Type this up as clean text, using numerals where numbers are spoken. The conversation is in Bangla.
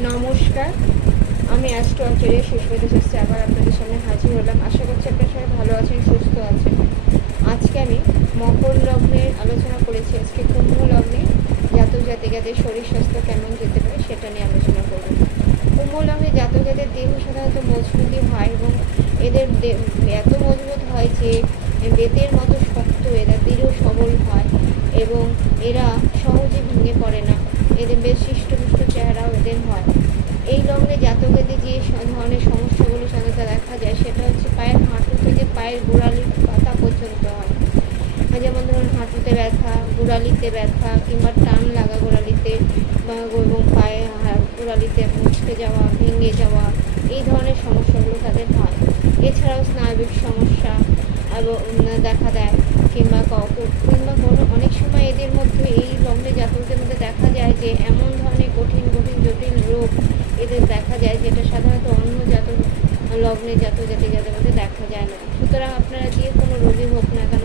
নমস্কার, আমি অ্যাস্ট্রো আচার্য সুস্মিতা শাস্ত্রী আবার আপনাদের সামনে হাজির হলাম। আশা করছি আপনারা সবাই ভালো আছেন, সুস্থ আছেন। আজকে আমি মকর লগ্নের আলোচনা করেছি। আজকে কুম্ভ লগ্নে জাতক জাতিকাদের শরীর স্বাস্থ্য কেমন যেতে পারে সেটা নিয়ে আলোচনা করব। কুম্ভ লগ্নে জাতকেদের দেহ সাধারণত মজবুতি হয় এবং এদের এত মজবুত হয় যে বেতের মতো শক্ত, এরা দৃঢ় সবল হয় এবং এরা সহজে ভেঙে পড়ে না। এদের বেশ হৃষ্টপুষ্ট চেহারাও এদের হয়। এই লগ্নে জাতকেদের যে ধরনের সমস্যাগুলো সাধারণত দেখা যায় সেটা হচ্ছে পায়ের হাঁটু থেকে পায়ের গোড়ালির পাতা পর্যন্ত হয়। যেমন ধরুন হাঁটুতে ব্যথা, গোড়ালিতে ব্যথা কিংবা টান লাগা গোড়ালিতে এবং পায়ে গোড়ালিতে মুচকে যাওয়া, ভেঙে যাওয়া, এই ধরনের সমস্যাগুলো তাদের হয়। এছাড়াও স্নায়বিক সমস্যা এবং দেখা দেয় কিংবা কোনো অনেক সময় এদের মধ্যে এই লগ্নে জাতকদের মধ্যে দেখা যায় যে এমন ধরনের কঠিন কঠিন জটিল রোগ এদের দেখা যায় যেটা সাধারণত অন্য জাতক লগ্নে জাতক জাতিকাদের মধ্যে দেখা যায় না। সুতরাং আপনারা যে কোনো রোগী হোক না কেন